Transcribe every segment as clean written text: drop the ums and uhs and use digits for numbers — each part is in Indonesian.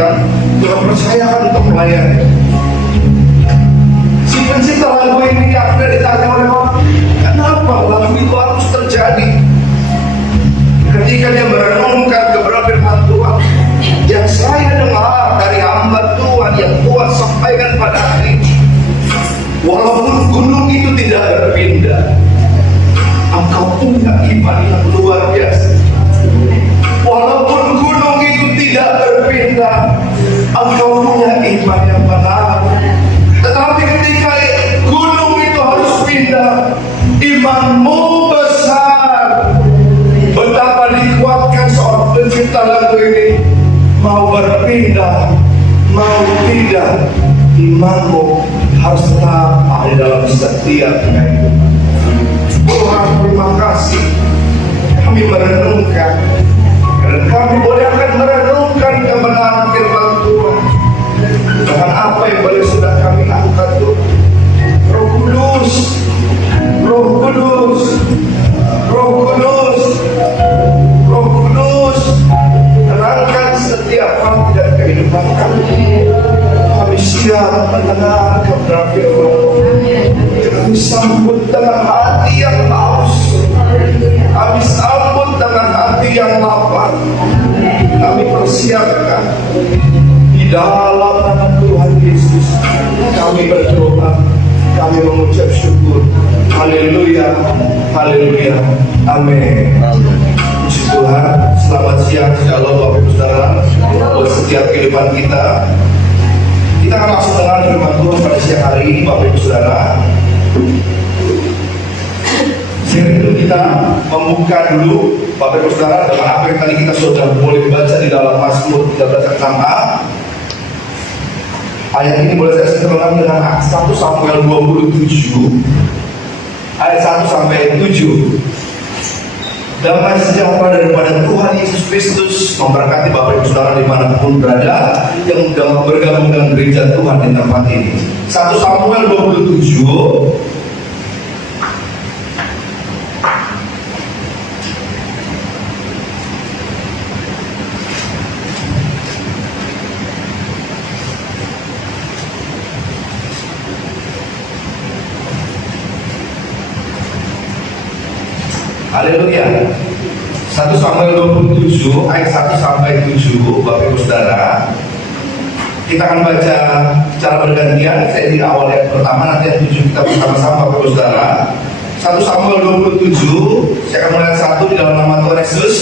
yang Tuhan percayakan untuk melayani. Si pencipta lagu ini akhirnya ditanya oleh orang, kenapa lagu itu harus terjadi? Ketika dia merenungkan kebenaran firman Tuhan yang saya dengar dari hamba Tuhan yang Tuhan sampaikan pada hari ini, walaupun gunung itu tidak berpindah, engkau punya iman yang luar biasa. Walaupun gunung itu tidak berpindah, engkau punya iman yang benar. Tetapi ketika gunung itu harus pindah, imanmu besar. Betapa dikuatkan seorang pencipta lagu ini. Mau berpindah, mau tidak, imanmu harus tetap ada dalam setiap kehidupan. Tuhan, terima kasih. Kami merenungkan, dan kami boleh akan merenungkan kebenaran firman Tuhan. Dengan apa yang boleh sudah kami lakukan Tuhan. Roh Kudus, Roh Kudus, Roh Kudus, Roh Kudus, terangkan setiap hati dan kehidupan kami. Kami siap mendengar kebenaran firman. Kami sambut dengan hati yang haus. Kami sambut dengan hati yang lapar. Kami persiapkan di dalam nama Tuhan Yesus. Kami berdoa, kami mengucap syukur. Haleluya, haleluya, amin. Puji Tuhan. Selamat siang, shalom Bapak Ibu Saudara. Buat setiap kehidupan kita, kita akan langsung dengar firman Tuhan pada siang hari ini, Bapak Ibu Saudara. Sebelum kita membuka dulu Bapak Ibu Saudara dengan apa yang tadi kita sudah boleh baca di dalam Mazmur 13 ayat 6a. Ayat ini boleh saya sentuh dengan 1 Samuel 27 ayat 1 sampai 7. Damai sejahtera daripada Tuhan Yesus Kristus memberkati Bapak Ibu Saudara dimanapun berada yang bergabung dengan gereja Tuhan di tempat ini. 1 Samuel 27 Haleluya. 1 Samuel 27 ayat 1 sampai 7 Bapak Ibu Saudara. Kita akan baca secara bergantian. Saya di awal yang pertama, nanti yang 7 kita bersama-sama Bapak Ibu Saudara. 1 Samuel 27, saya akan mulai 1 di dalam nama Tuhan Yesus.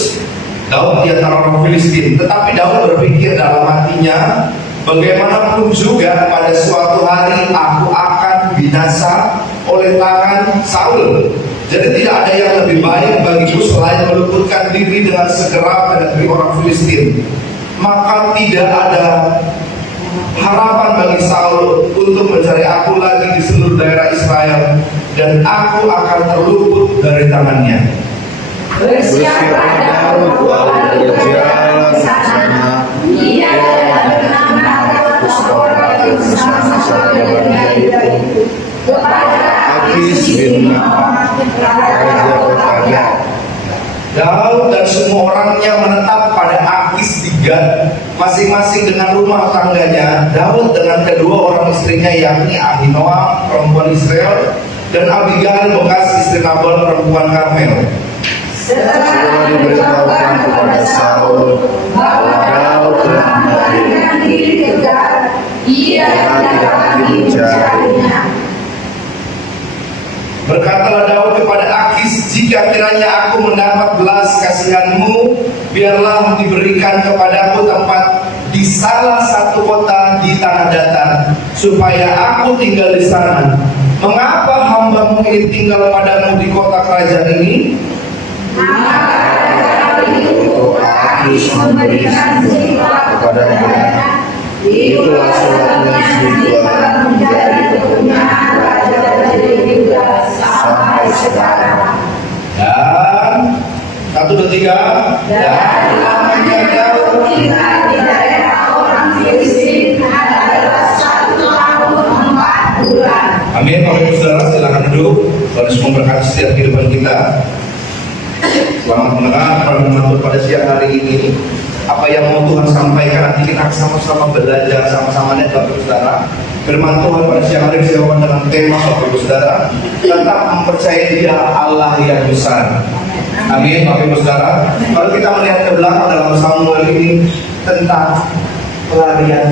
Daud di antara orang Filistin. Tetapi Daud berpikir dalam hatinya, bagaimanapun juga pada suatu hari aku akan binasa oleh tangan Saul. Jadi tidak ada yang lebih baik bagiku selain meluputkan diri dengan segera ke negeri orang Filistin. Maka tidak ada harapan bagi Saul untuk mencari aku lagi di seluruh daerah Israel, dan aku akan terluput dari tangannya. Bersiaplah Daud lalu berjalan ke sana. Ia bernama ratus orang yang sama-sama dengan dia itu kepada Akis bin Maak, raja kota Gat. Daud dan semua orangnya menetap pada Akis di Gat, masing-masing dengan rumah tangganya. Daud dengan kedua orang istrinya, yakni Ahinoam perempuan Israel dan Abigail bekas istri Nabal perempuan Karmel. Setelah diberitahukan kepada Saul bahwa Daud telah melarikan diri ke Gat, ia tidak lagi mencarinya. Berkatalah Daud kepada Akis, jika kiranya aku mendapat belas kasihanmu, biarlah diberikan kepadaku tempat di salah satu kota di tanah datar, supaya aku tinggal di sana. Mengapa hambamu ini tinggal padamu di kota kerajaan ini? Maka kali itu Akis memberikan sifat kepada mereka. Itulah sebabnya sifat menjadi kepunyaan raja dari Yuda sampai sekarang. Dan 1, 2, 3. Dan lamanya Daud tinggal di daerah orang Filistin adalah 1 tahun 4 bulan. Amin. Bapak Ibu Saudara, silakan duduk. Tuhan semua berkati setiap kehidupan kita. Selamat mendengar firman Tuhan pada siang hari ini. Apa yang mau Tuhan sampaikan nanti kita kita sama-sama belajar, sama-sama lihat Bapak Ibu Saudara. Firman Tuhan pada siang hari dibawakan dengan tema Bapak Ibu Saudara tentang mempercayai Dia Allah yang besar. Amin Bapak Ibu Saudara. Kalau kita melihat ke belakang dalam Samuel ini tentang pelarian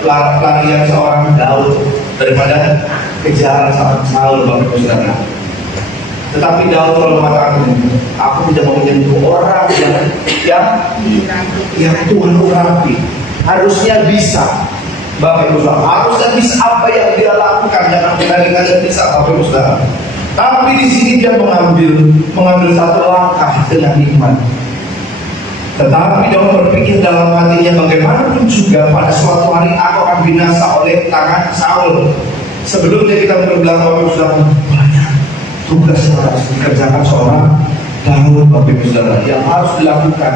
pelarian seorang Daud daripada kejaran seorang Saul, Bapak Ibu Saudara. Tetapi Daud selalu mengatakan, aku tidak mau menyentuh orang yang Tuhan urapi. Harusnya bisa, Bapak Ibu Saudara. Harusnya bisa apa yang dia lakukan, jangan kali-kali bisa, Bapak Ibu Saudara. Tapi di sini dia mengambil satu langkah dengan iman. Tetapi Daud berpikir dalam hatinya, bagaimanapun juga pada suatu hari aku akan binasa oleh tangan Saul. Sebelumnya kita berbilang Bapak Ibu Saudara, banyak tugas yang harus dikerjakan seorang Daud, Bapak Ibu Saudara, yang harus dilakukan.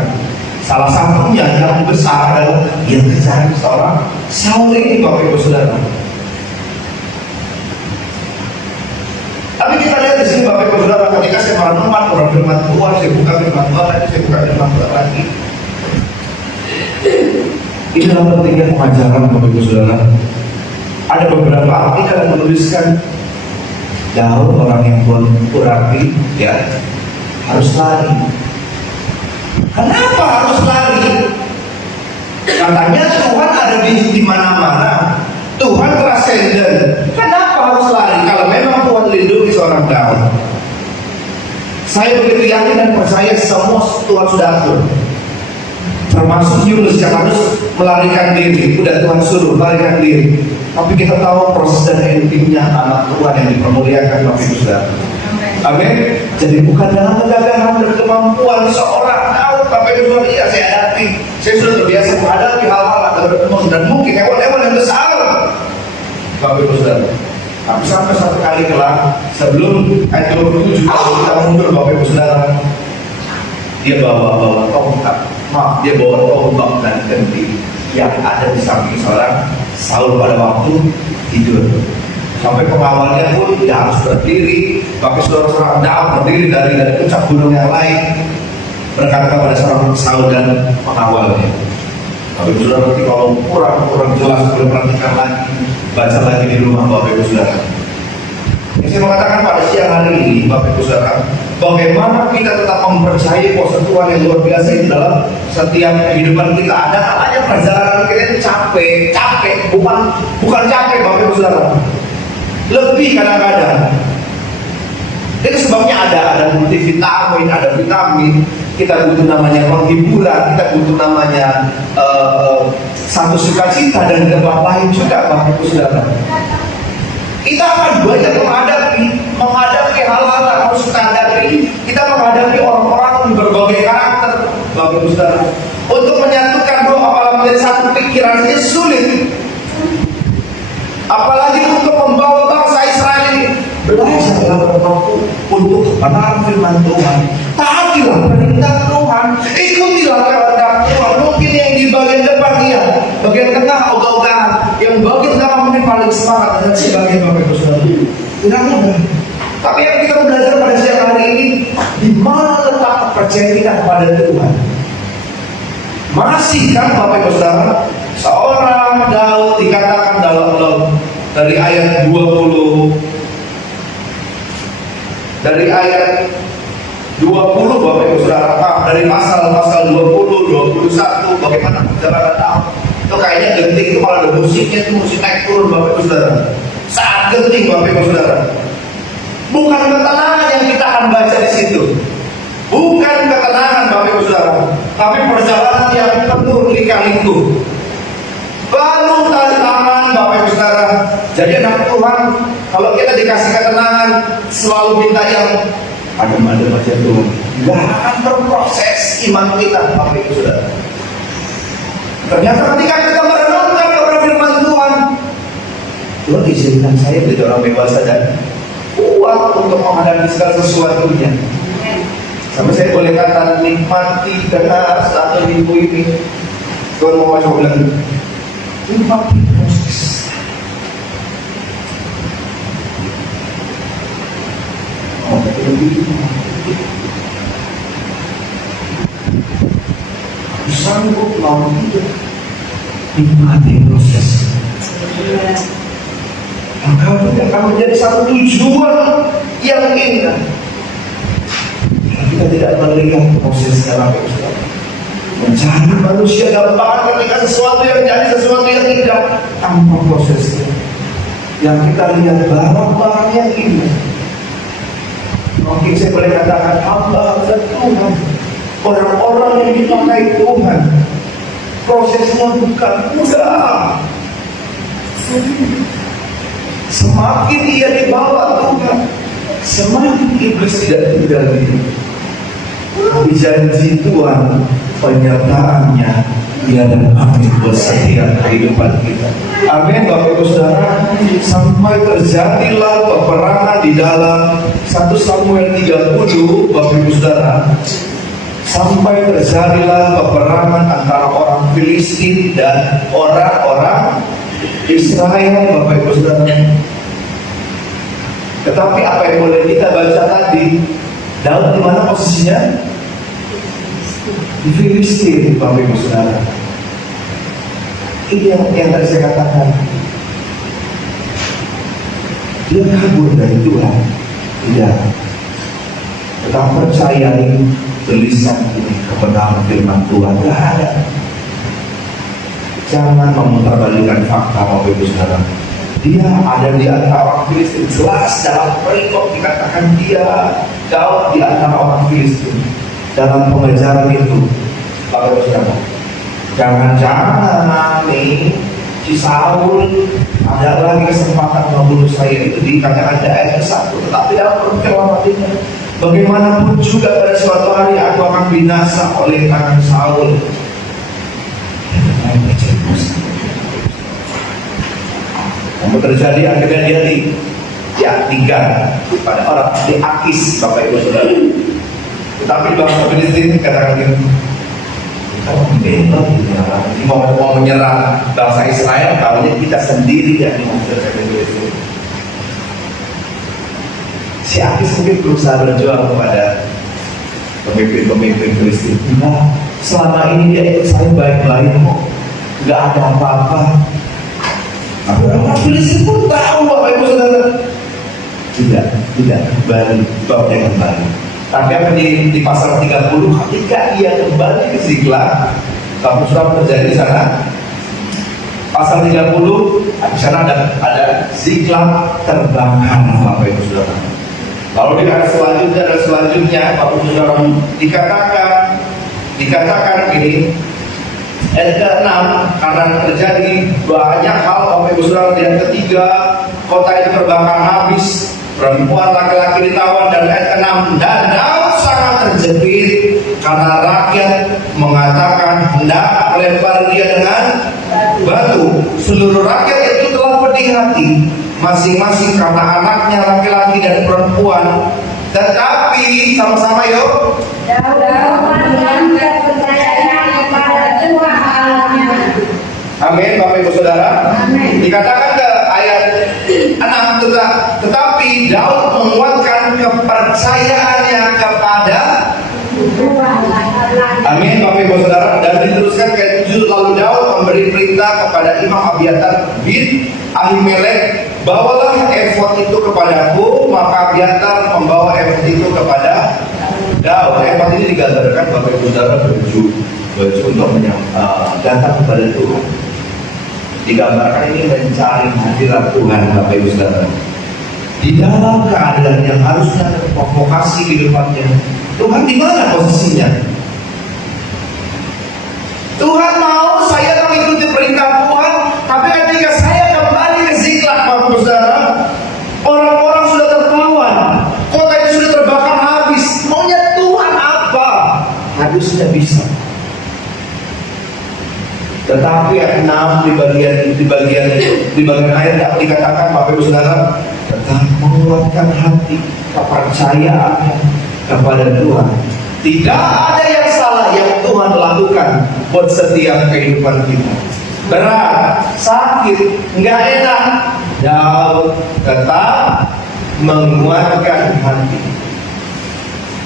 Salah satunya yang besar adalah yang kejar seorang Saul ini, Bapak Ibu Saudara. Tapi kita lihat di sini Bapak Ibu Saudara, ketika saya merenungkan orang firman Tuhan, saya buka firman Tuhan lagi, saya buka firman Tuhan lagi. Ini adalah pentingnya pengajaran Bapak Ibu Saudara. Ada beberapa artikel yang menuliskan Daud orang yang Tuhan urapi, ya, harus lari. Kenapa harus lari? Katanya Tuhan ada di mana-mana. Tuhan transenden. Kenapa harus lari? Kalau memang Tuhan lindungi seorang Daud. Saya begitu yakin dan percaya semua Tuhan sudah atur. Termasuk Yunus yang harus melarikan diri. Udah Tuhan suruh melarikan diri. Tapi kita tahu proses dan endingnya anak Tuhan yang dipermuliakan, Bapak Ibu Saudara. Amin. Jadi bukan dengan kegagahan dan kemampuan seorang Daud, Bapak Ibu Saudara. Iya, saya hadapi. Saya sudah terbiasa menghadapi hal-hal yang bertemu dan mungkin hewan-hewan yang besar, Bapak Ibu Saudara. Tapi sampai satu kali kelak sebelum ayat 27 kita mundur, Bapak Ibu Saudara, dia bawa tongkat. Dia bawa tombak dan genti yang ada di samping seorang Saul pada waktu tidur. Sampai pengawalnya pun dia harus berdiri. Tapi seorang Daud berdiri dari puncak gunung yang lain berkata kepada seorang Saul dan pengawalnya. Tapi saudara, nanti kalau kurang jelas boleh perhatikan lagi, baca lagi di rumah Bapak Ibu Saudara. Saya mengatakan pada siang hari ini, Bapak Ibu Saudara, bagaimana kita tetap mempercayai kuasa Tuhan yang luar biasa di dalam setiap kehidupan kita. Ada kalanya perjalanan kita itu capek, bukan capek, Bapak Ibu Saudara. Lebih kadang-kadang. Itu sebabnya ada multivitamin, ada vitamin. Kita butuh namanya penghiburan, kita butuh namanya satu sukacita dan tempat lain juga, Bapak Ibu Saudara. Kita akan banyak menghadapi hal-hal yang harus kita hadapi. Kita menghadapi orang-orang berbagai karakter, Bapak Ibu Saudara. Untuk menyatukan dua kepala menjadi satu pikiran ini sulit. Apalagi untuk membawa bangsa Israel ini belajarlah berlaku untuk kebenaran firman Tuhan. Taatilah perintah Tuhan, ikutilah kehendak Tuhan. Mungkin yang di bagian depan dia, bagian tengah ogah-ogahan, yang bagian tengah mungkin paling semangat dan sebagainya, Bapak Ibu Saudara. Tidak mudah. Tapi yang kita belajar pada siang hari ini, di mana letak kepercayaan kita kepada Tuhan? Masih kan, Bapak Ibu Saudara, seorang Daud dikatakan dalam dari ayat 20, dari ayat 20 Bapak Ibu Saudara, dari pasal 20, 21, bagaimana perjalanan Daud. Itu kayaknya genting itu kalau ada musiknya itu musik naik turun, Bapak Ibu Saudara. Saat genting, Bapak Ibu Saudara. Bukan ketenangan yang kita akan baca di situ. Bukan ketenangan, Bapak Ibu Saudara, tapi perjalanan yang penuh lika-liku. Penuh tantangan, Bapak Ibu Saudara. Jadi anak Tuhan, kalau kita dikasih ketenangan, selalu minta yang adem-adem aja Tuhan. Gak akan berproses iman kita, Bapak Ibu Saudara. Ternyata ketika kita merenungkan kepada firman Tuhan, Tuhan izinkan saya menjadi orang dewasa dan kuat untuk menghadapi segala sesuatunya. Sampai saya boleh kata nikmati karena satu minggu ini Tuhan mau coba bilang nikmati proses. Sanggup mau hidup nikmati proses. Maka akan menjadi satu tujuan yang indah. Kita tidak melihat prosesnya lagi, mencari manusia gampang ketika sesuatu yang jadi sesuatu yang indah tanpa prosesnya. Yang kita lihat barang-barang yang indah. Mungkin saya boleh katakan hamba Tuhan, orang-orang yang dipakai Tuhan, prosesnya bukan mudah. Semakin ia dibawa Tuhan, semakin iblis tidak tinggal di dia. Tapi janji Tuhan, penyertaannya dia dan amin buat setiap kehidupan kita. Amin Bapak Ibu Saudara. Sampai terjadilah peperangan di dalam 1 Samuel 30 Bapak Ibu Saudara. Sampai terjadilah peperangan antara orang Filistin dan orang-orang Israel Bapak Ibu Saudara. Tetapi apa yang boleh kita baca tadi, Daud di mana posisinya? Di Filistin Bapak Ibu Saudara. Ini yang tadi saya katakan. Dia kabur dari Tuhan. Tidak. Tetap percayai tulisan ini kebenaran firman Tuhan. Tidak ada. Jangan memutarbalikkan fakta Bapak Ibu Saudara. Dia ada di antara orang Filistin. Jelas dalam perikop dikatakan Daud di antara orang Filistin. Dalam pengejaran itu, Bapak Ibu Saudara, jangan-jangan nih si Saul ada lagi kesempatan membunuh saya. Itu dikatakan di ayat 1. Tetapi dalam perkelamannya, bagaimanapun juga pada suatu hari aku akan binasa oleh tangan Saul. Yang terjadi akhirnya dia diaktikan pada orang di Akis Bapak Ibu Saudara. Tetapi bangsa Filistin katakan gitu, kalau mau menyerang bangsa Israel, tahunya kita sendiri yang menyerang Filistin. Si Akis mungkin berusaha berjuang kepada pemimpin-pemimpin Filistin. Nah, selama ini dia ikut saya baik-baik kok, nggak ada apa-apa. Orang Filistin pun tahu Bapak Ibu Saudara. Tidak kembali, bapaknya kembali. Tapi apa di pasal 30, ketika ia kembali ke Ziklag, kamu sudah terjadi di sana. Pasal 30, di sana ada Ziklag terbakar Bapak Ibu Saudara. Lalu di ayat selanjutnya Bapak Ibu Saudara dikatakan ini. Ayat ke-6, karena terjadi banyak hal Bapak Ibu Saudara. Yang ketiga, kota itu terbakar habis, perempuan laki-laki ditawan. Dan ayat ke-6, dan Daud sangat terjepit karena rakyat mengatakan hendak melempar dia dengan batu. Seluruh rakyat itu telah pedih hati, masing-masing karena anaknya laki-laki dan perempuan. Tetapi sama-sama yuk, Daud menangkat percayaan kepada Tuhan Allahnya. amin Bapak Ibu Saudara. Amin. Dikatakan ke ayat 6, tetapi Daud menguatkan kepercayaannya kepada Tuhan Allahnya. amin Bapak Ibu Saudara. Dan diteruskan ke 7, lalu Daud memberi perintah kepada Imam Abiatar bin Ahimelek, bawalah efod itu kepadaku. Maka Abiatar membawa efod itu kepada Daud. Efod ini digambarkan Bapak Ibu Saudara baju untuk datang kepada Tuhan. Digambarkan ini mencari hadirat Tuhan Bapak Ibu Saudara. Di dalam keadaan yang harusnya terprovokasi kehidupannya, Tuhan di mana posisinya? Tuhan mau saya mengikuti perintah Tuhan, tapi ketika saya kembali ke Ziklag Bapak Ibu Saudara, orang-orang sudah tertawan, kota itu sudah terbakar habis. Maunya Tuhan apa? Harusnya bisa. Tetapi ayat 6 di bagian ayat yang dikatakan Bapak Ibu Saudara, tetap menguatkan hati kepercayaannya kepada Tuhan. Tidak ada yang salah yang Tuhan lakukan buat setiap kehidupan kita. Berat, sakit, nggak enak, Daud tetap menguatkan hati.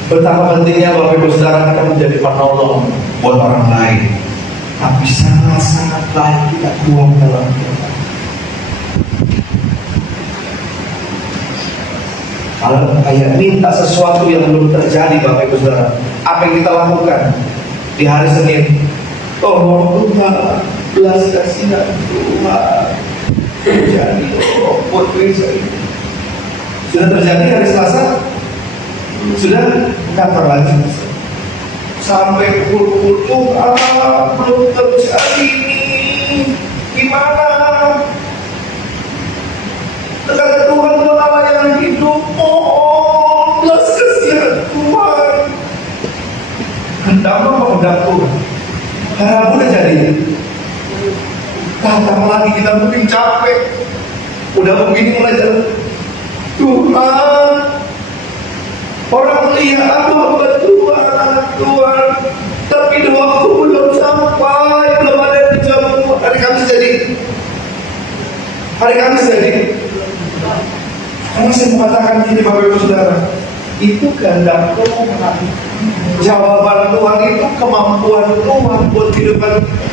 Betapa pentingnya Bapak Ibu Saudara kita menjadi penolong buat orang lain. tapi sangat-sangat baik kita tuang dalam Tuhan. Kalau kayak minta sesuatu yang belum terjadi, Bapak Ibu Saudara, apa yang kita lakukan di hari Senin? Tolong Tuhan, belas kasihan Tuhan terjadi, buat gereja ini. Sudah terjadi hari Selasa, sudah kantor lagi sampai pukul belum terjadi. Gimana? Dekat Tuhan Allah yang hidup, belas kasihan Tuhan. Hendak Tuhan. Harap udah jadi. Datang lagi kita mungkin capek. Udah begini mulai jalan. Tuhan, orang lihat aku hamba Tuhan, tapi doaku belum sampai, belum ada yang dijawab. Hari Kamis jadi. Karena saya mengatakan ini Bapak Ibu Saudara, itu kehendak Tuhan. Jawaban Tuhan itu kemampuan Tuhan buat kehidupan kita.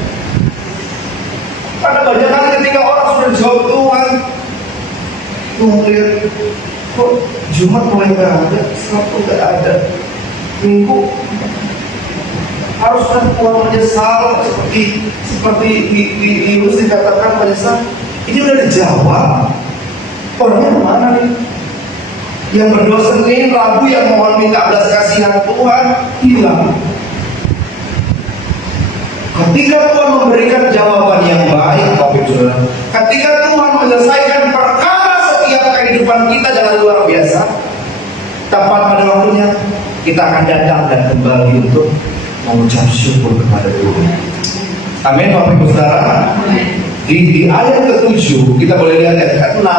Karena banyak kali ketika orang sudah jawab Tuhan, Tuhan lihat, kok Jumat mulai gak ada, Sabtu gak ada, Minggu harus kan Tuhan menyesal seperti di Yunus dikatakan menyesal. Ini udah dijawab. Orangnya kemana nih? Yang berdoa Senin, Rabu, yang mohon minta belas kasihan Tuhan, hilang. Ketika Tuhan memberikan jawaban yang baik, Bapak Ibu Saudara, ketika Tuhan menyelesaikan perkara setiap kehidupan kita dengan luar biasa, tepat pada waktunya kita akan datang dan kembali untuk mengucap syukur kepada Tuhan. Amin, Bapak Ibu Saudara. Di ayat ke-7 kita boleh lihat ayat ke-6,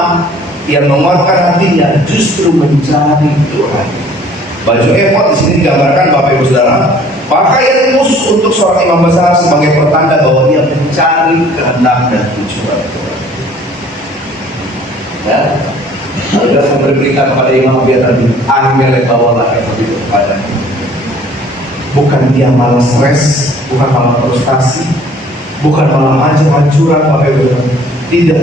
yang menguatkan hatinya justru mencari Tuhan. Baju efod di sini digambarkan Bapak Ibu Saudara, pakaian khusus untuk seorang imam besar sebagai pertanda bahwa dia mencari kehendak dan tujuan Tuhan. Ya, sudah saya berikan kepada imam biar nanti angel bawalah efod itu kepadanya. Bukan dia malah stres, bukan malah frustasi, bukan malah hancur-hancuran Bapak Ibu Saudara. Tidak.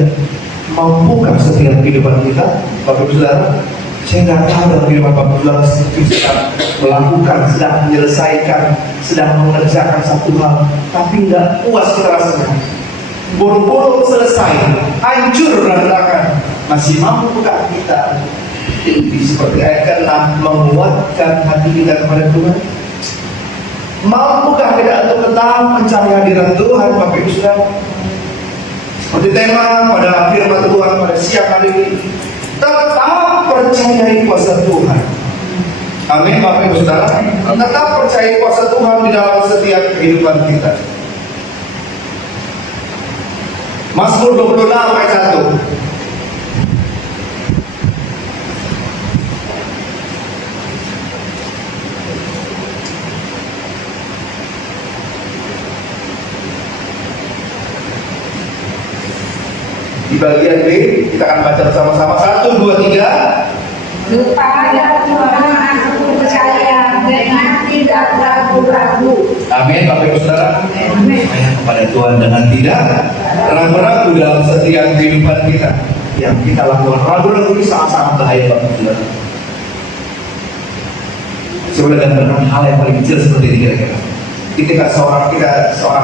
Mampukah setiap kehidupan kita, Bapak Ibu Saudara? Saya nggak tahu dalam kehidupan Bapak Ibu Saudara sedang melakukan, sedang menyelesaikan, sedang mengerjakan satu hal, tapi nggak puas kita rasanya. Boro-boro selesai, hancur berantakan. Masih mampukah kita seperti ayat ke-6 menguatkan hati kita kepada Tuhan? Mampukah kita untuk tetap mencari hadirat Tuhan, Bapak Ibu Saudara? Seperti tema pada firman Tuhan pada siang hari ini, tetap percayai kuasa Tuhan. Amin, Bapak Ibu Saudara. Tetap percayai kuasa Tuhan di dalam setiap kehidupan kita. Mazmur 26 ayat 1. Di bagian B kita akan baca bersama-sama 1, 2, 3. Kepada Tuhan aku percaya dengan tidak ragu-ragu. Amin, Bapak Ibu Saudara. Amin. Kepada Tuhan dengan tidak ragu-ragu dalam setiap kehidupan kita yang kita lakukan. Ragu-ragu ini sangat-sangat bahaya, Bapak Ibu Saudara. Coba gambarkan hal yang paling kecil seperti ini kira-kira. Ketika seorang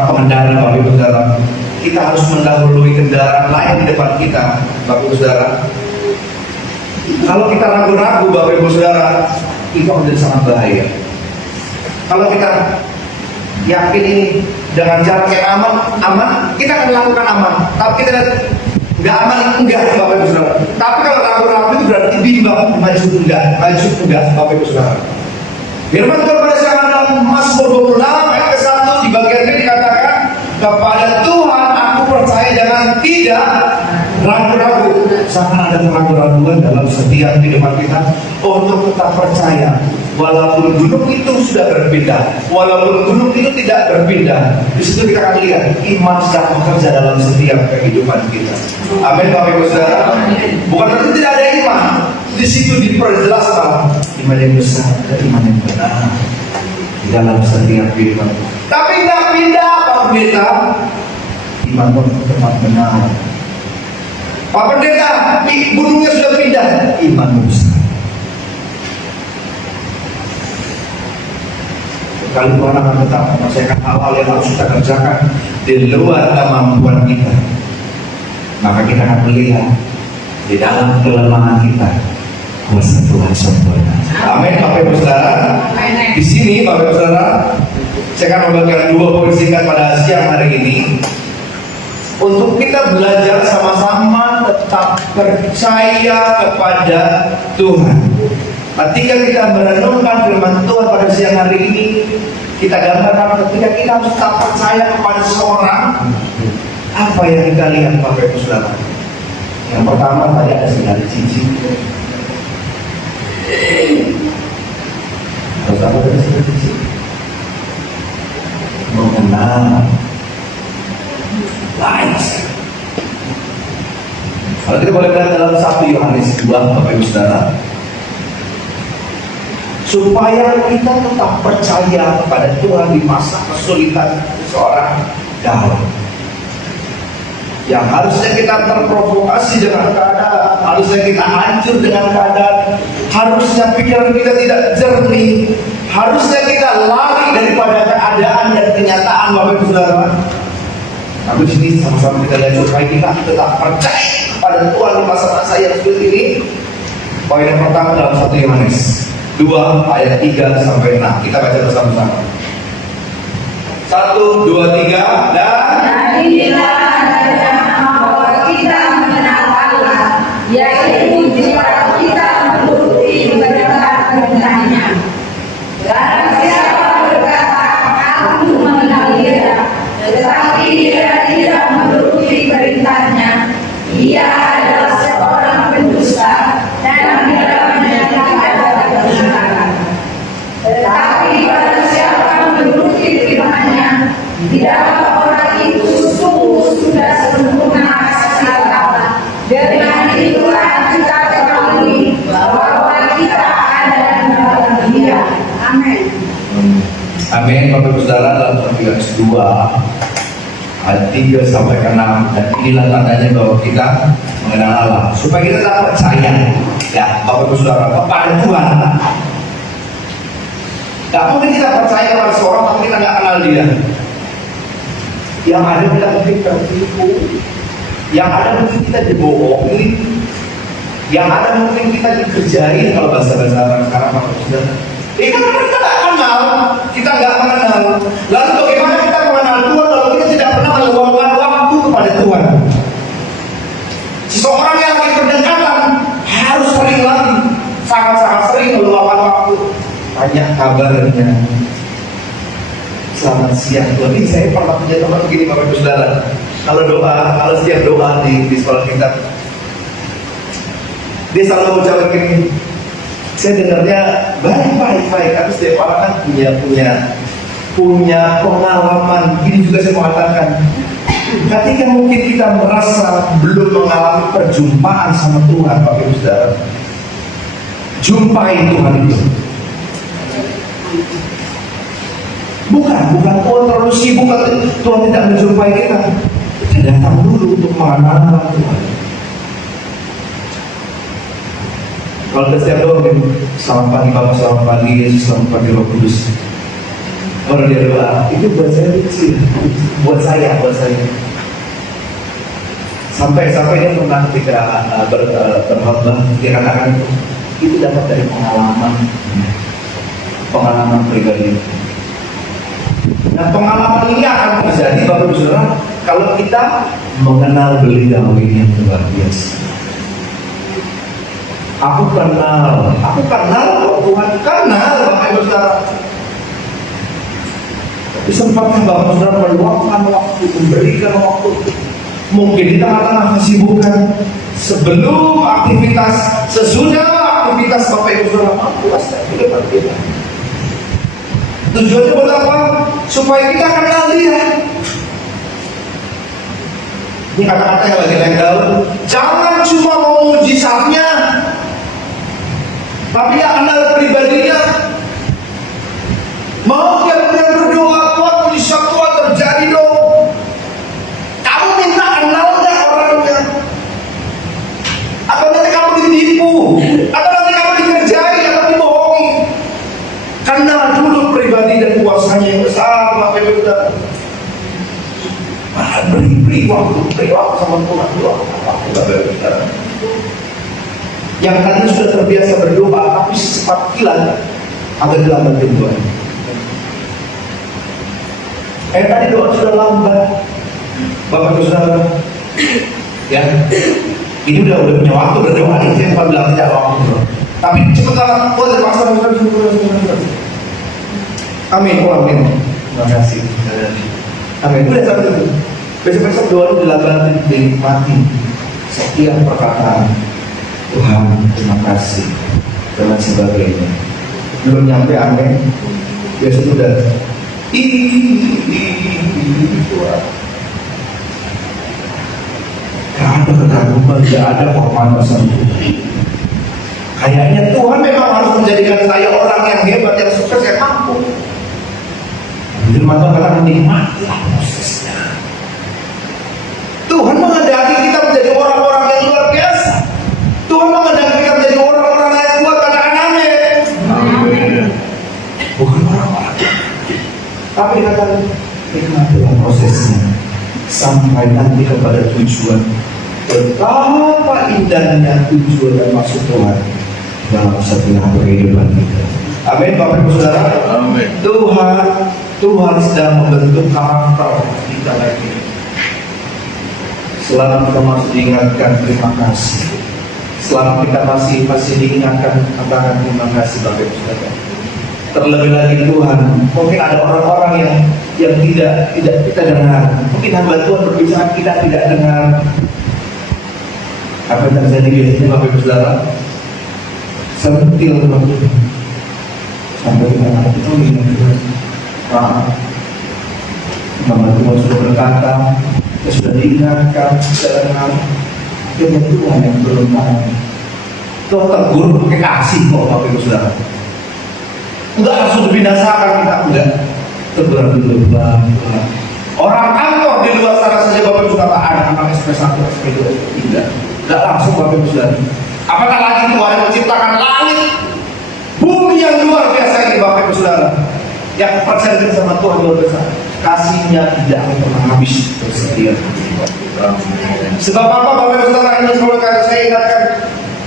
pengendara, Bapak Ibu Saudara, kita harus mendahului kendaraan lain di depan kita, Bapak Ibu Saudara. Kalau kita ragu-ragu, Bapak Ibu Saudara, itu menjadi sangat bahaya. Kalau kita yakin ini dengan jarak yang aman, kita akan lakukan aman. Tapi kita nggak aman, enggak, Bapak Ibu Saudara. Tapi kalau ragu-ragu itu berarti bimbang, maju enggak, Bapak Ibu Saudara. Firman Tuhan pada siang dalam Mazmur 26 ayat ke-1 di bagian B dikatakan, kepada Tuhan aku percaya dengan tidak ragu-ragu. Sangat ada keraguan dalam setiap kehidupan kita untuk tetap percaya walaupun gunung itu sudah berpindah, walaupun gunung itu tidak berpindah. Di situ kita akan lihat iman sedang bekerja dalam setiap kehidupan kita. Amin, Bapak Ibu Saudara. Bukan berarti tidak ada iman. Di situ diperjelas bahwa iman yang besar dan iman yang benar di dalam setiap kehidupan. Tapi nggak pindah, Pak Pendeta? Dibangun tempat benar. Pak Pendeta, gunungnya sudah pindah. Iman besar. Kalau Tuhan akan tetap menyelesaikan hal-hal yang harus kita kerjakan di luar kemampuan kita, maka kita akan melihat di dalam kelemahan kita kuasa Tuhan sempurna. Amin, Bapak Ibu Saudara. Di sini, Bapak Ibu Saudara, saya akan membagikan 2 poin singkat pada siang hari ini untuk kita belajar sama-sama tetap percaya kepada Tuhan. Ketika kita merenungkan firman Tuhan pada siang hari ini, kita gambarkan ketika kita harus tetap percaya kepada seorang, apa yang kita lihat, Bapak Ibu Saudara? Yang pertama tadi ada sekali cici. Terus apa tadi sekali cici? Mengenal lain. Kalau kita boleh lihat dalam 1 Yohanes 2, Bapak Ibu Saudara, supaya kita tetap percaya kepada Tuhan di masa kesulitan seorang Daud, yang harusnya kita terprovokasi dengan keadaan, harusnya kita hancur dengan keadaan, harusnya pikiran kita tidak jernih, harusnya kita lari daripada keadaan dan kenyataan, Bapak Ibu Saudara. Tapi di sini sama-sama kita lihat supaya kita tetap percaya kepada Tuhan di masa-masa yang sulit ini. Poin yang pertama dalam 1 Yohanes 2 ayat 3 sampai 6. Kita baca bersama-sama. 1, 2, 3 dan inilah adanya bahwa kita mengenal Allah, yaitu jika kita menuruti perintah-perintahnya. Barang siapa berkata, aku mengenal Dia, tetapi dia tidak menuruti perintahnya, ia adalah seorang pendusta dan di dalamnya tidak ada kebenaran. Tetapi barang siapa menuruti firman-Nya, di dalam orang itu sungguh sudah sempurna kasih Allah. Dengan itulah kita ketahui bahwa kita ada di dalam Dia. Amin. Amin. Bapak Ibu Saudara, dalam 1 Yohanes 2 ayat 3 sampai 6, dan inilah tandanya bahwa kita mengenal Allah, supaya kita tetap percaya, ya Bapak Ibu Saudara, kepada Tuhan. Gak mungkin kita percaya pada seorang tapi kita gak kenal dia. Yang ada kita mungkin tertipu, yang ada mungkin kita dibohongi, yang ada mungkin kita dikerjain, kalau bahasa-bahasa orang sekarang, Bapak Ibu Saudara. Karena kita gak kenal, kita gak mengenal. Lalu bagaimana kita mengenal Tuhan kalau kita tidak pernah meluangkan waktu kepada Tuhan? Seseorang yang lagi berdekatan harus sering lagi, sangat-sangat sering meluangkan waktu. Tanya kabarnya. Selamat siang Tuhan. Ini saya pernah punya teman begini, Bapak Ibu Saudara. Kalau setiap doa di sekolah kita, dia selalu ucapkan gini, saya dengarnya baik, tapi setiap orang kan punya pengalaman. Ini juga saya mau katakan, ketika mungkin kita merasa belum mengalami perjumpaan sama Tuhan, Bapak Ibu Saudara, jumpai Tuhan itu. Bukan Tuhan terlalu sibuk, Tuhan tidak menjumpai kita. Kita datang dulu untuk mengenal Tuhan. Kalau kita setiap doa, selamat pagi Bapak, selamat pagi Yesus, selamat pagi Roh Kudus. Kalau dia doa, itu buat saya kecil, buat saya. Sampai dia pernah ketika berkhotbah, dia katakan itu dapat dari pengalaman pribadi. Nah, pengalaman ini akan terjadi, Bapak Ibu Saudara, kalau kita mengenal beliau ini yang luar biasa. Aku kenal Tuhan, kenal Bapak Ibu Saudara. Tapi sempatnya Bapak Ibu Saudara meluangkan waktu, memberikan waktu, mungkin di tengah-tengah kesibukan, sebelum aktivitas, sesudah aktivitas Bapak Ibu Saudara, puas dan tidak berbeda. Tujuannya buat apa? Supaya kita kenal Dia. Ini kata-kata yang lagi naik daun. Jangan cuma mau mujizatnya, tapi ya kenal pribadinya. Mau kita berdoa, Tuhan mujizat Tuhan terjadi dong. beri waktu sama Tuhan, yang tadi sudah terbiasa berdoa, tapi secepat kilat agak dilambatin Tuhan. Tadi doa sudah lambat, Bapak Ibu Saudara, ya, ini udah punya waktu berdoa, ini saya bukan bilang tidak waktu, tapi cepat banget, Tuhan terpaksa. Amin, amin. Terima kasih. Amin. Udah satu itu. Besok-besok doa dilakukan dinikmati setiap perkataan Tuhan, terima kasih dan sebagainya. Belum nyampe amin, biasa udah Tuhan. Gak ada kekaguman, gak ada hormat tersebut. Kayaknya Tuhan memang harus menjadikan saya orang yang hebat, yang sukses, yang mampu. Firman Tuhan katakan nikmatilah prosesnya. Tuhan menghendaki kita menjadi orang-orang yang luar biasa. Tuhan menghendaki kita menjadi orang-orang yang kuat. Katakan amin. Amin. Bukan orang-orang, tapi katakan nikmatilah prosesnya sampai nanti kepada tujuan. Betapa indahnya tujuan dan maksud Tuhan dalam setiap kehidupan kita. Amin, Bapak Ibu Saudara. Amin. Tuhan sedang membentuk karakter kita lagi. Selama kita masih diingatkan, terima kasih. Selama kita masih diingatkan, katakan terima kasih, Bapak Ibu Saudara. Terlebih lagi Tuhan, mungkin ada orang-orang yang tidak kita dengar. Mungkin hamba Tuhan berbicara kita tidak dengar. Apa yang terjadi biasanya, Bapak Ibu Saudara? Sentil Tuhan. Sampai kita nanti maaf, Mama Tuhan sudah berkata, kita sudah diingatkan, kita dengar, kita Tuhan yang belum tahu. Tuhan tegur pakai kasih kok, Bapak Ibu Saudara. Enggak langsung dibinasakan kita, enggak. Teguran dulu, pelan-pelan. Orang kantor di luar sana saja Bapak Ibu Saudara ada anak SP1, SP2, tidak langsung Bapak Ibu Saudara. Apakah lagi Tuhan yang menciptakan langit, bumi yang luar biasa ini Bapak Ibu Saudara, yang percaya sama Tuhan luar biasa, kasihnya tidak akan pernah habis, tersedia. Sebab apa Bapak Ibu Saudara, ini semoga saya ingatkan,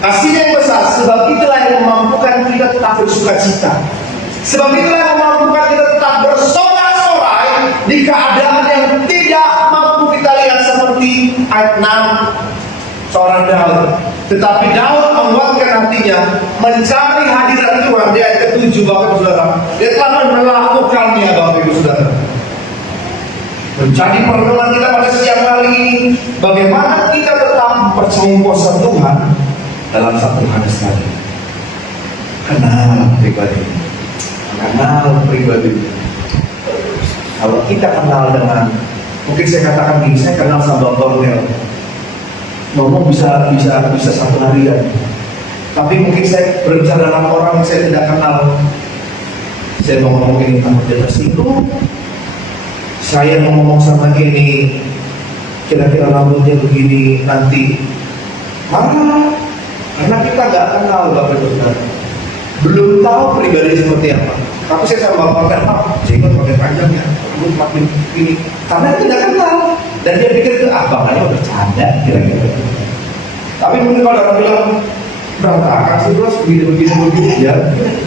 kasihnya yang besar, sebab itulah yang memampukan kita tetap bersuka cita. Sebab itulah yang memampukan kita tetap bersorak-sorai di keadaan yang tidak mampu kita lihat, seperti ayat 6 seorang Daud. Tetapi Daud menguatkan hatinya mencari hadirat Tuhan di ayat ke-7 Bapak Ibu Saudara. Dia telah melakukannya Bapak Ibu Saudara. Menjadi perenungan kita pada siang hari ini, bagaimana kita tetap percaya kuasa Tuhan dalam satu hal sekali. Kenal pribadi. Kalau kita kenal dengan, mungkin saya katakan gini, saya kenal sama Bang Bornel. Ngomong bisa satu harian. Tapi mungkin saya berbicara dengan orang yang saya tidak kenal. Saya mau ngomong ini sama dia tersinggung. Saya mau ngomong sama ini, kira-kira rambutnya begini nanti marah. Karena kita nggak kenal Bapak Ibu Saudara. Belum tahu pribadi seperti apa. Tapi saya sama Bapak kenal, jenggot pakai panjangnya, rambut makin begini. Karena kita tidak kenal. Dan dia pikir itu bapaknya bercanda kira-kira. Tapi mungkin kalau orang bilang berantakan sih terus begini ya,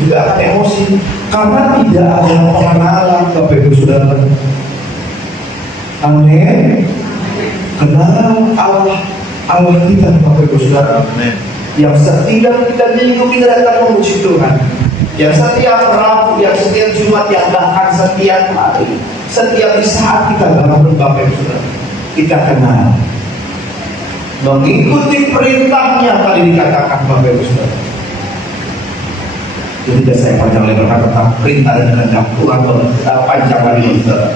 juga akan emosi karena tidak ada pengenalan Bapak Ibu Saudara. Amin. Kenal Allah kita Bapak Ibu Saudara. Yang setiap kita minggu kita datang memuji Tuhan. Yang setiap Rabu, yang setiap Jumat, yang bahkan setiap hari, setiap saat kita bangun Bapak Ibu Saudara, kita kenal, mengikuti perintahnya tadi dikatakan Bapak Ibu Saudara. Jadi tidak saya panjang lebar tentang perintah dan kehendak Tuhan panjang lagi Saudara.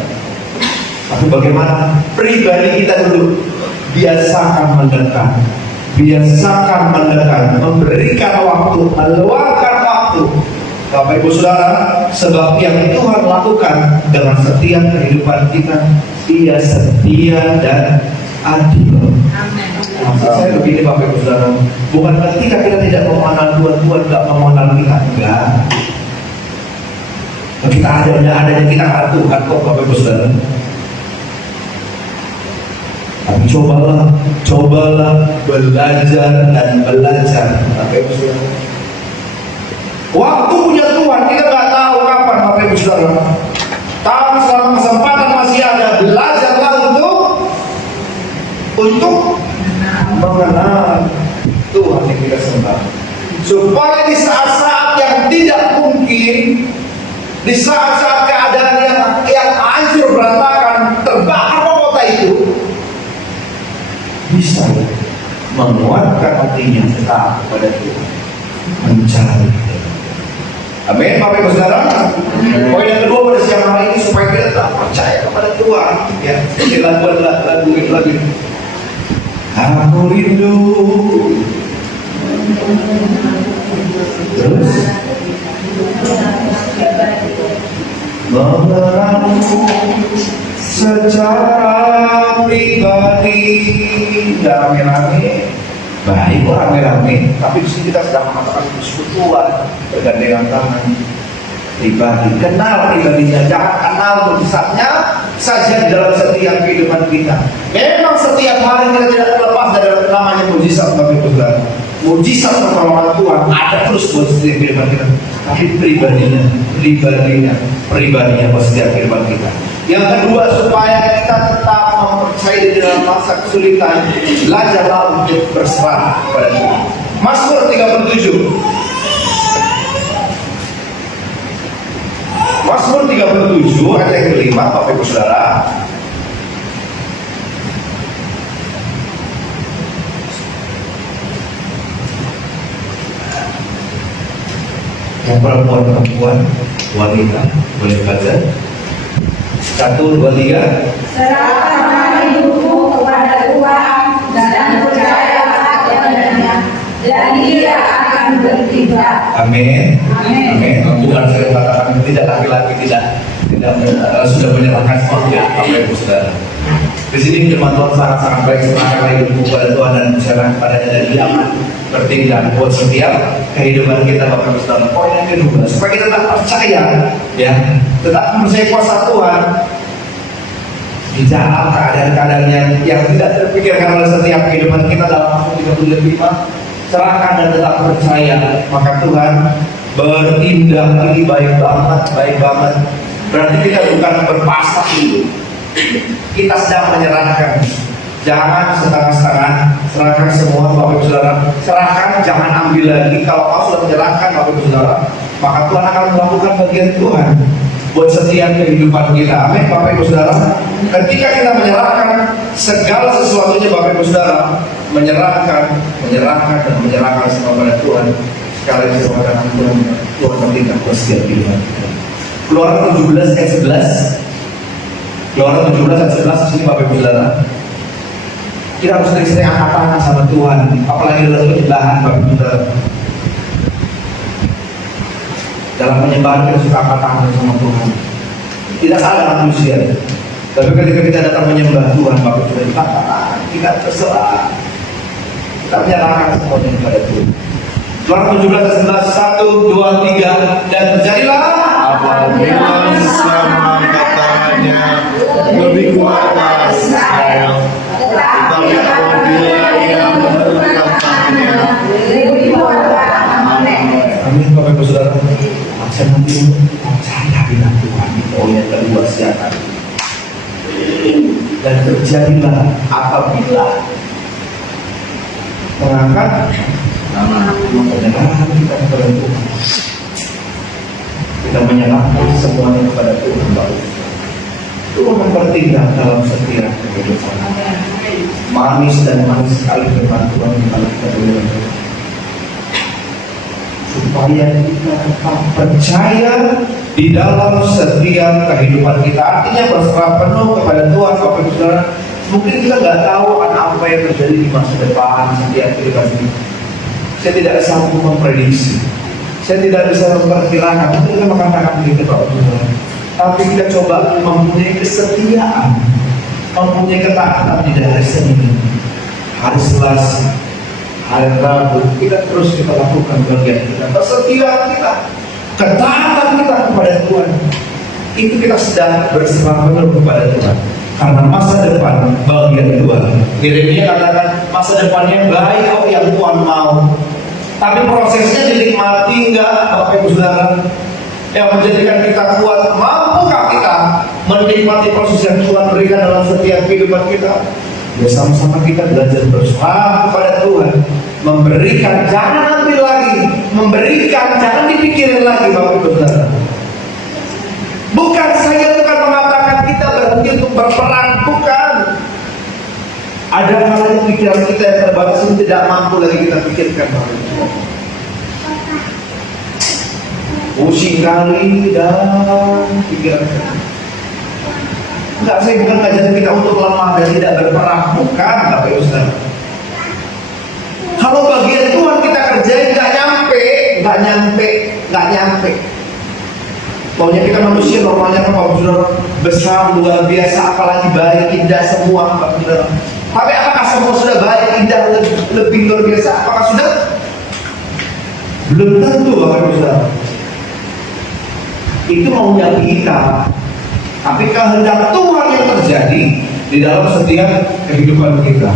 Tapi bagaimana pribadi kita dulu biasakan mendekat, memberikan waktu, meluangkan waktu Bapak Ibu Saudara, sebab yang Tuhan lakukan dengan setiap kehidupan kita, Dia setia dan adil. Maksud saya begini Bapak Ibu Saudara, bukan ketika kita tidak mengenal Tuhan tidak mengenal kita, enggak. Kita adanya kita kenal Tuhan kok Bapak Ibu Saudara. Tapi cobalah belajar dan belajar. Waktu punya Tuhan kita nggak tahu kapan, Bapak Ibu Saudara. Tapi selama kesempatan masih ada, belajarlah untuk mengenal Tuhan yang kita sembah. Supaya di saat-saat yang tidak mungkin, di saat-saat keadaan yang hancur berantakan, terbakar kota itu, Bisa menguatkan hatinya tetap kepada Tuhan, mencari. amin, Bapak Ibu Saudara. Poin yang kedua pada siang hari ini, supaya kita tetap percaya kepada Tuhan. Ya, lagu itu lagi. Aku rindu. Terus mengenalmu secara pribadi. Rame-rame, baik kok rame-rame. Tapi di sini kita sedang mengatakan persekutuan, bergandengan tangan, pribadi. Kenal pribadinya, jangan kenal mujizatnya saja di dalam setiap kehidupan kita. Memang setiap hari kita tidak terlepas dari namanya mujizat, Bapak Ibu Saudara. Mujizat pertolongan Tuhan ada terus buat setiap kehidupan kita. Tapi pribadinya buat setiap kehidupan kita. Yang kedua, supaya kita tetap mempercayai di dalam masa kesulitan, belajarlah untuk berserah kepada Tuhan. Mazmur 37. Mazmur 37 ayat yang kelima, Bapak Ibu Saudara. Yang perempuan, wanita, boleh baca. 1, 2, 3. Serahkanlah hidupmu kepada Tuhan dan percayalah kepadanya, dan Dia akan bertindak. Amin. Amin. Bukan saya katakan tidak laki-laki tidak sudah menyerahkan semuanya, Bapak Ibu Saudara. Di sini firman Tuhan sangat-sangat baik, serahkanlah hidupmu kepada Tuhan dan percayalah kepadanya, dan Dia akan bertindak buat setiap kehidupan kita, Bapak Ibu Saudara. Poin yang kedua, supaya kita tetap percaya, ya, tetap mempercayai kuasa Tuhan di dalam keadaan-keadaan yang tidak terpikirkan oleh setiap kehidupan kita. Dalam Mazmur 35, serahkan dan tetap percaya, maka Tuhan bertindak. Ini baik banget. Berarti kita bukan berpasrah dulu, kita sedang menyerahkan. Jangan setengah-setengah, serahkan semua, Bapak Ibu Saudara. Serahkan, jangan ambil lagi. Kalau kau sudah menyerahkan, Bapak Ibu Saudara, maka Tuhan akan melakukan bagian Tuhan buat setiap kehidupan kita. Amin, Bapak Ibu Saudara. Ketika kita menyerahkan segala sesuatunya, Bapak Ibu Saudara, menyerahkan semua pada Tuhan, sekali serahkan Tuhan bertindak buat setiap kehidupan kita. Keluaran 17 ayat 11. Keluaran 17 ayat 11 di sini, Bapak Ibu Saudara. Kita harus sering-sering angkat tangan sama Tuhan, apalagi dalam penyembahan, Bapak Ibu Saudara. Dalam penyembahan kita suka angkat tangan sama Tuhan. Tidak salah manusia, tapi ketika kita datang menyembah Tuhan, Bapak Ibu Saudara, kita terserah, kita menyerahkan semuanya kepada Tuhan. Keluaran 17 ayat 11, 1, 2, 3, dan terjadilah apabila sama katanya lebih kuat dari Israel, tetapi apabila ia menurunkan tangannya lebih kuat dari Amalek. Amin, Bapak Ibu Saudara. Maksudnya nanti percaya bila Tuhan itu yang kedua siapkan. Dan terjadilah apabila mengangkat menyerahkan kita kepada Tuhan. Kita menyerahkan semuanya kepada Tuhan, Bapak. Tuhan bertindak dalam setiap kehidupan. Manis dan manis sekali firman Tuhan yang kita dengar. Supaya kita tetap percaya di dalam setiap kehidupan kita. Artinya berserah penuh kepada Tuhan, Bapak Ibu Saudara. Mungkin kita nggak tahu apa yang terjadi di masa depan setiap kehidupan kita. Saya tidak sanggup memprediksi, saya tidak bisa memperkirakan. Kita mengatakan begitu, Bapak Ibu Saudara. Tapi kita coba mempunyai kesetiaan, mempunyai ketaatan di hari Senin, hari Selasa, hari Rabu. Kita terus lakukan bagian kita, kesetiaan kita, ketaatan kita kepada Tuhan. Itu kita sedang berserah penuh kepada Tuhan. Karena masa depan bagian Tuhan. Yeremia katakan masa depannya baik kok yang Tuhan mau. Tapi prosesnya dinikmati enggak, Bapak Ibu Saudara? Yang menjadikan kita kuat, mampukah kita menikmati proses yang Tuhan berikan dalam setiap kehidupan kita? Ya sama-sama kita belajar berserah kepada Tuhan, memberikan, jangan ambil lagi, memberikan, jangan dipikirin lagi, Bapak Ibu Saudara. Bukan saja Tuhan mengatakan kita berhenti untuk berperang, bukan. Ada kalanya pikiran kita yang terbatas ini tidak mampu lagi kita pikirkan, Bapak Ibu Saudara. Pusing kali dan pikiran kita. Enggak, saya bukan ngajarin kita untuk lemah dan tidak berperang, bukan, Bapak Ibu Saudara. Kalau bagian Tuhan kita kerjain nggak nyampe. Pokoknya kita manusia normalnya kan, Bapak Saudara, besar luar biasa, apalagi baik indah semua, Bapak Saudara. Tapi apakah semua sudah baik indah lebih luar biasa? Apakah sudah? Belum tentu, Bapak Ibu Saudara. Itu maunya kita. Tapi kehendak Tuhan yang terjadi di dalam setiap kehidupan kita.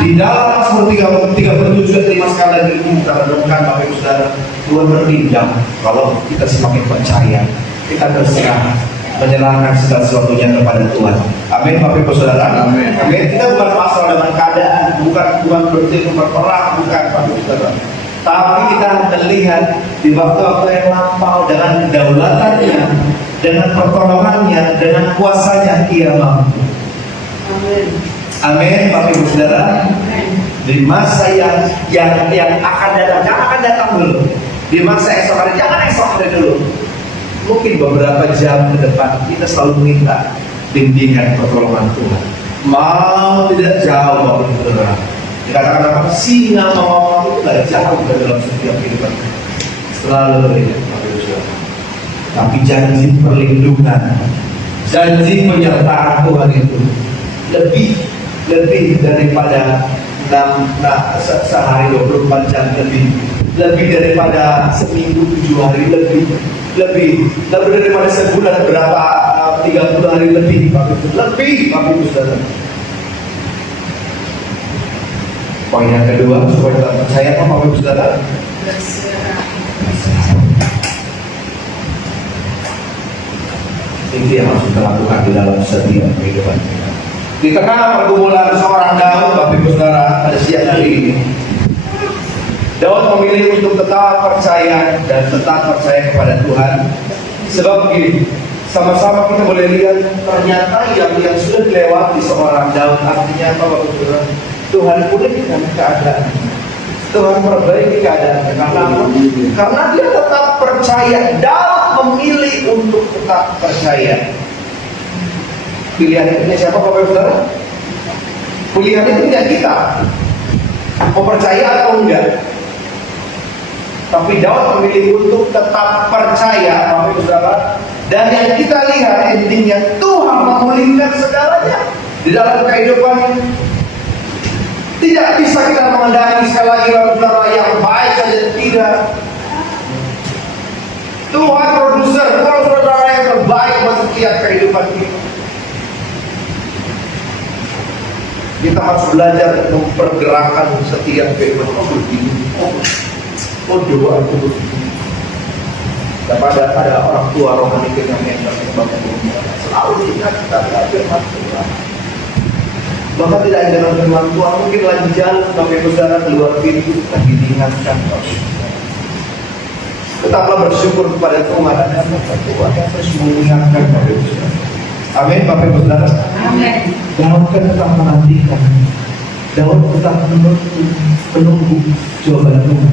Di dalam Mazmur 37 5 sekali lagi ini kita renungkan, Bapak Ibu Saudara, Tuhan bertindak kalau kita semakin percaya, kita berserah, menyerahkan segala sesuatunya kepada Tuhan. Amin, Bapak Ibu Saudara. Amin. Kita bukan pasrah dengan keadaan, bukan berhenti berperang, bukan, Bapak Ibu Saudara. Tapi kita melihat di waktu-waktu yang lampau dengan kedaulatannya, dengan pertolongannya, dengan kuasanya Ia mampu. Amin, Bapak Ibu Saudara. Di masa yang akan datang, jangan akan datang dulu. Di masa esok hari, jangan esok hari dulu. Mungkin beberapa jam ke depan kita selalu minta bimbingan pertolongan Tuhan. Mau tidak jauh, Bapak Ibu Saudara. Dikatakan apa? Singa mau itu tidak jauh dari dalam setiap kehidupan. Selalu berikan, Bapak Ibu Saudara. Tapi janji perlindungan, janji penyertaan Tuhan itu lebih daripada sehari 24 jam, lebih daripada seminggu 7 hari, lebih daripada sebulan berapa 30 hari lebih, Bapak Ibu Saudara. Poin yang kedua, supaya kita percaya, Bapak Ibu Saudara, ini yang harus kita lakukan di dalam setiap kehidupan kita. Di tengah pergumulan seorang Daud, Bapak Ibu Saudara, pada siang hari ini, Daud memilih untuk tetap percaya dan tetap percaya kepada Tuhan. Sebab begini, sama-sama kita boleh lihat ternyata yang sudah dilewati seorang Daud, artinya apa, Bapak Ibu Saudara? Tuhan pulihkan keadaan, Tuhan perbaiki keadaan. Karena dia tetap percaya. Daud memilih untuk tetap percaya. Pilihan itu punya siapa, Bapak Ibu Saudara? Pilihan itu punya kita, mau percaya atau enggak. Tapi Daud memilih untuk tetap percaya, Bapak Ibu Saudara. Dan yang kita lihat intinya, Tuhan memulihkan segalanya di dalam kehidupan. Tidak bisa kita mengendaki sekali lagi, Bapak Ibu Saudara, yang baik saja, tidak. Tuhan produser, Tuhan saudara yang terbaik buat setiap kehidupan kita. Kita harus belajar mempergerakan setiap kehidupan. Doa itu begini. Ada orang tua rohani kita yang selalu ingat kita belajar Tuhan. Bahkan tidak hanya dalam firman Tuhan, mungkin lagi jalan Bapak Ibu Saudara keluar pintu, lagi diingatkan. Tetaplah bersyukur kepada Tuhan dan Tuhan yang terus mengingatkan Bapak Ibu Saudara. Amin, Bapak Ibu Saudara. Amin. Daud kan tetap menantikan, Daud tetap menunggu jawaban Tuhan.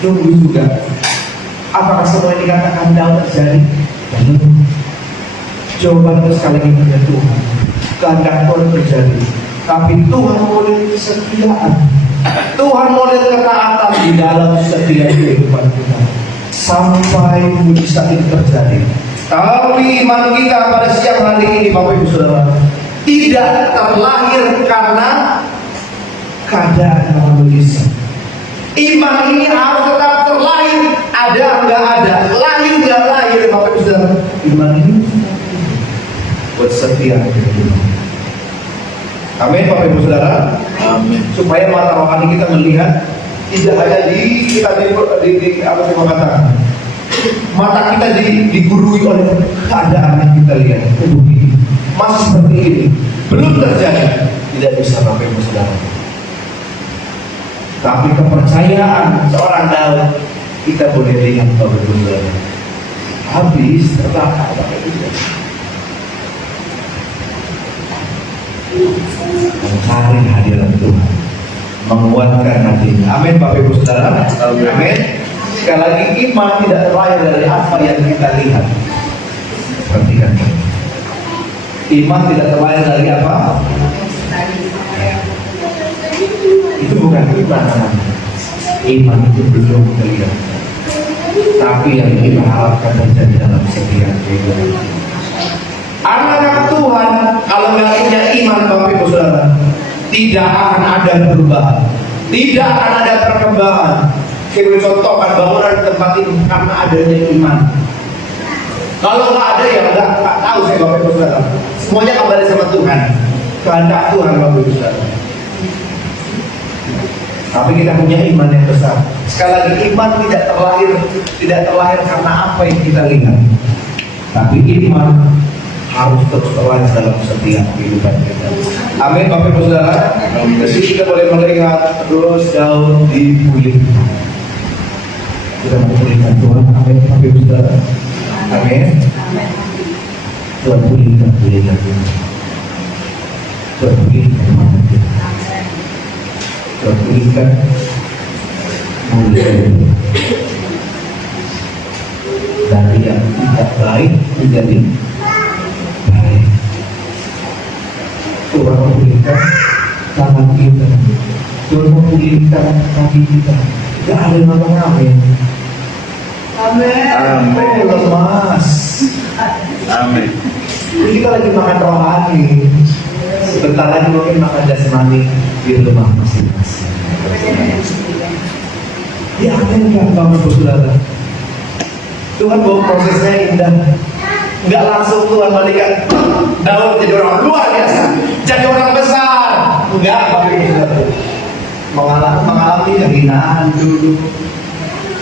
Tunggu juga. Apakah semua yang dikatakan Daud terjadi? Belum. Jawaban itu sekali lagi punya Tuhan. Kehendak Tuhan terjadi. Tapi Tuhan model kesetiaan, Tuhan model ketaatan di dalam setiap kehidupan kita sampai mujizat itu terjadi. Tapi iman kita pada siang hari ini, Bapak Ibu Saudara, tidak terlahir karena keadaan yang mujizat. Iman ini harus tetap terlahir, ada nggak ada, lahir nggak lahir, Bapak Ibu Saudara. Iman ini buat setiap kehidupan. Amin, Bapak Ibu Saudara. Amin. Supaya mata rohani kita melihat tidak hanya di kita di apa sih mengatakan, mata kita digurui oleh keadaan yang kita lihat. Begini, masih seperti ini, belum terjadi, tidak bisa Bapak Ibu Saudara. Tapi kepercayaan seorang Daud kita boleh lihat Bapak Ibu Saudara. Habis terbakar Bapak Ibu Saudara. Mencari hadirat Tuhan, menguatkan hatinya. Amin Bapak Ibu Saudara. Amin. Sekali lagi, iman tidak terlahir dari apa yang kita lihat. Perhatikan. Iman tidak terlahir dari apa? Itu bukan iman. Iman itu belum terlihat, tapi yang kita harapkan terjadi dalam setiap kehidupan. Anak-anak Tuhan kalau nggak punya iman Bapak Ibu Saudara, tidak akan ada perubahan, tidak akan ada perkembangan. Kita contohkan bangunan tempat ini karena adanya iman. Kalau nggak ada ya nggak tahu saya Bapak Ibu Saudara. Semuanya kembali sama Tuhan, kehendak Tuhan Bapak Ibu Saudara. Tapi kita punya iman yang besar. Sekali lagi, iman tidak terlahir karena apa yang kita lihat, tapi iman harus terus terlahir dalam setiap kehidupan kita. Amin Bapak Ibu Saudara. Jadi kita boleh melihat terus Daud dipulihkan. Kita memulihkan Tuhan. Amin Bapak Ibu Saudara. Amin. Tuhan pulihkan kita. Tuhan pulihkan iman kita. Tuhan pulihkan mulai dari yang tidak baik menjadi baik. Tuhan memulihkan tangan kita, Tuhan memulihkan kaki kita. Tidak ada yang ngomong amin. Amin. Lemas. Amin. Ini kita lagi makan rohani. Sebentar lagi mungkin makan jasmani di rumah masing-masing. Ya amin kan Bapak Ibu Saudara. Tuhan bawa prosesnya indah. Enggak langsung Tuhan balikan Daud jadi orang luar biasa, jadi orang besar. Enggak Bapak Ibu Saudara. Mengalami kehinaan dulu,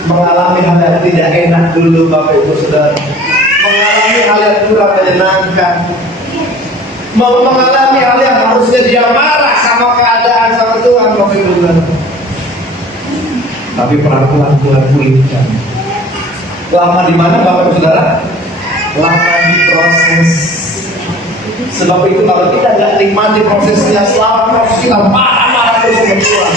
mengalami hal yang tidak enak dulu Bapak Ibu Saudara, mengalami hal yang kurang menyenangkan, mengalami hal yang harusnya dia marah sama keadaan sama Tuhan Bapak Ibu Saudara. Tapi pelan-pelan Tuhan pulihkan. Lama di mana Bapak Ibu Saudara? Lama di proses. Sebab itu kalau kita nggak nikmati prosesnya, selama proses kita marah-marah terus sama Tuhan,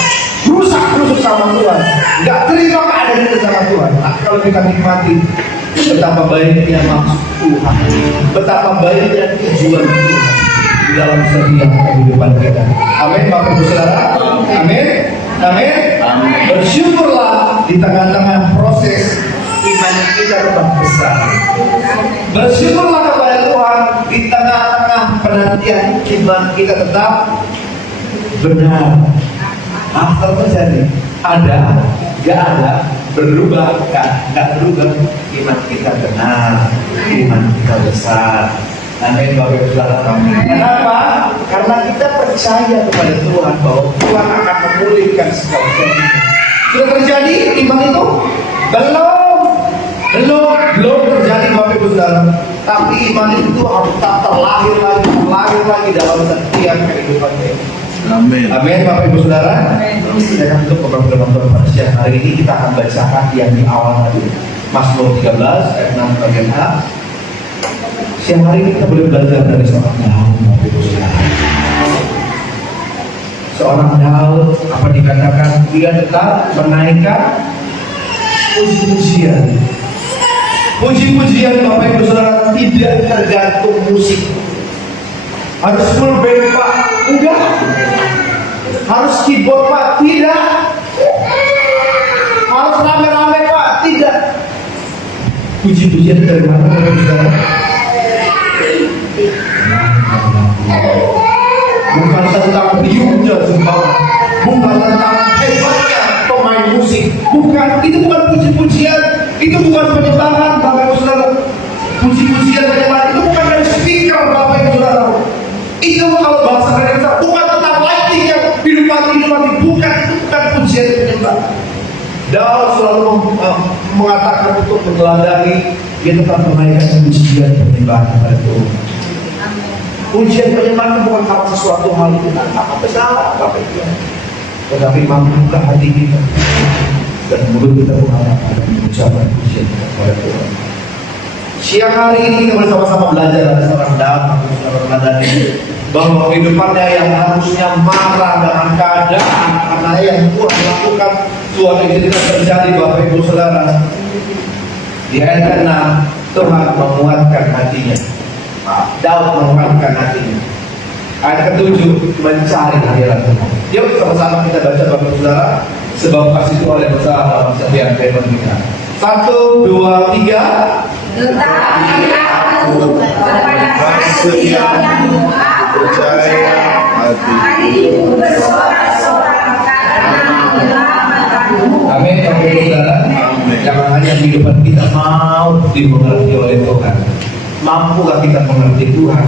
rusak sama Tuhan, nggak terima keadaan itu sama Tuhan. Nah, kalau kita nikmati betapa baiknya maksud Tuhan, betapa baiknya tujuan Tuhan di dalam setiap kehidupan kita. Amin Bapak Ibu Saudara. Amin. Amin. Bersyukurlah di tengah-tengah proses iman kita tetap besar. Bersyukurlah kepada Tuhan di tengah-tengah penantian iman kita tetap benar. Apa terjadi? Ada, gak ada, berubah, gak berubah. Iman kita benar, iman kita besar. Amin Bapak Ibu Saudara. Kenapa? Karena kita percaya kepada Tuhan bahwa Tuhan akan memulihkan segala sesuatu. Sudah terjadi iman itu? Belum terjadi Bapak Ibu Saudara. Tapi iman itu harus tetap terlahir lagi dalam setiap kehidupan kita. Amin. Amin Bapak Ibu Saudara. Saya akan tutup beberapa Tuhan pada siang hari ini. Kita akan bacakan yang di awal tadi, Mazmur 13 ayat 6 bagian A. Siang hari ini kita boleh belajar dari seorang Daud Bapak Ibu Saudara. Seorang Daud, apa dikatakan, dia tetap menaikkan puji-pujian. Puji-pujian Bapak Ibu Saudara tidak tergantung musik. Harus full band Pak? Enggak. Harus keyboard Pak? Tidak. Harus rame-rame Pak? Tidak. Puji-pujian dari mana Bapak Ibu Saudara? Bukan tentang biunya sembah, bukan tentang hebatnya pemain musik, bukan, itu bukan puji-pujian, itu bukan penyembahan Bapak Ibu Saudara. Puji-pujian penyembahan itu bukan dari speaker Bapak Ibu Saudara. Itu kalau bahasa Indonesia bukan nikmati bukan pujian penyembah. Daud selalu mengatakan untuk meneladani, dia tetap menaikkan pujian penyembahan kepada Tuhan. Pujian penyembahan bukan karena sesuatu hal itu apa besar apa kecil, tetapi mampukah hati kita dan mulut kita mengatakan ucapan pujian kepada Tuhan. Siang hari ini kita bersama-sama belajar dari seorang Daud, seorang meneladani bahwa kehidupannya yang harusnya marah dengan keadaan karena yang Tuhan lakukan, Tuhan itu tidak terjadi. Bapak Ibu Saudara, di ayat 6 Tuhan menguatkan hatinya. Daud menguatkan hatinya. Ayat ke-7 mencari hadirat Tuhan. Yuk sama-sama kita baca Bapak Ibu Saudara, sebab kasih Tuhan yang besar dalam setiap firman kita. 1, 2, 3. Tetapi aku kepada kasih yang Percaya hati. hatiku bersorak-sorak karena menyelamatkanmu. Amin. Bapak Ibu Saudara, jangan hanya kehidupan kita mau dimengerti oleh Tuhan. Mampukah kita mengerti Tuhan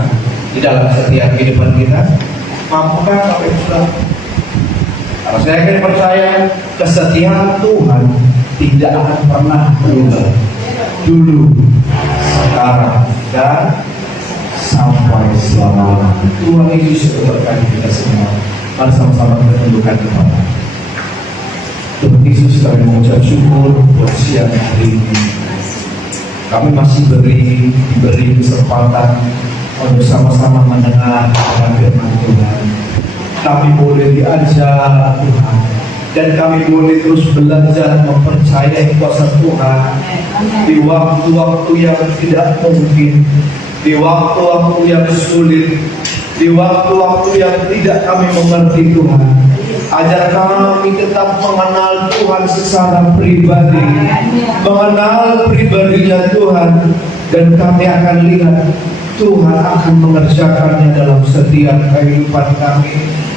di dalam setiap kehidupan kita? Mampukah Bapak Ibu Saudara? Kalau saya akan percaya kesetiaan Tuhan tidak akan pernah berubah. Dulu, sekarang, dan sampai selama-lamanya. Tuhan Yesus memberkati kita semua. Mari sama-sama kita tundukkan kepala. Tuhan Yesus, kami mengucap syukur buat siang hari ini. Kami masih diberi kesempatan untuk sama-sama mendengar firman Tuhan. Kami boleh diajar Tuhan, dan kami boleh terus belajar mempercayai kuasa Tuhan di waktu-waktu yang tidak mungkin, di waktu-waktu yang sulit, di waktu-waktu yang tidak kami mengerti Tuhan. Ajar kami tetap mengenal Tuhan secara pribadi, mengenal pribadinya Tuhan, dan kami akan lihat Tuhan akan mengerjakannya dalam setiap kehidupan kami.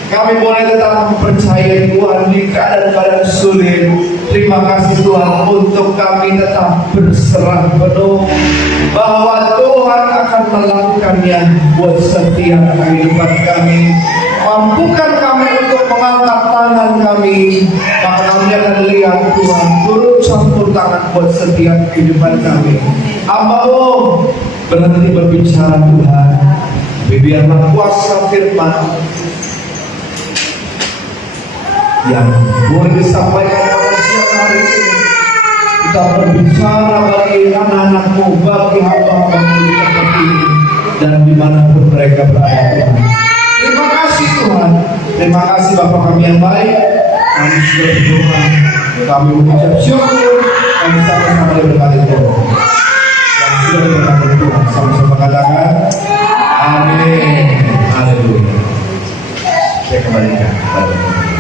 Kami boleh tetap mempercayai Tuhan di keadaan sulit. Terima kasih Tuhan untuk kami tetap berserah penuh bahwa Tuhan akan melakukannya buat setiap kehidupan kami. Mampukan kami untuk mengangkat tangan kami, maka kami akan lihat Tuhan turut campur tangan buat setiap kehidupan kami. Hamba-Mu berhenti berbicara Tuhan, tapi biarlah kuasa firman yang boleh disampaikan pada siang hari ini kita berbicara bagi anak-anak-Mu, bagi hamba-Hamba-Mu seperti ini dan dimanapun mereka berada Tuhan. Terima kasih Tuhan, terima kasih Bapa kami yang baik. Kami sudah berdoa, kami mengucap syukur, kami sama-sama berkati Tuhan. Yang sudah berkati Tuhan, sama-sama katakan amin. Haleluya. Saya kembalikan kepada Tuhan.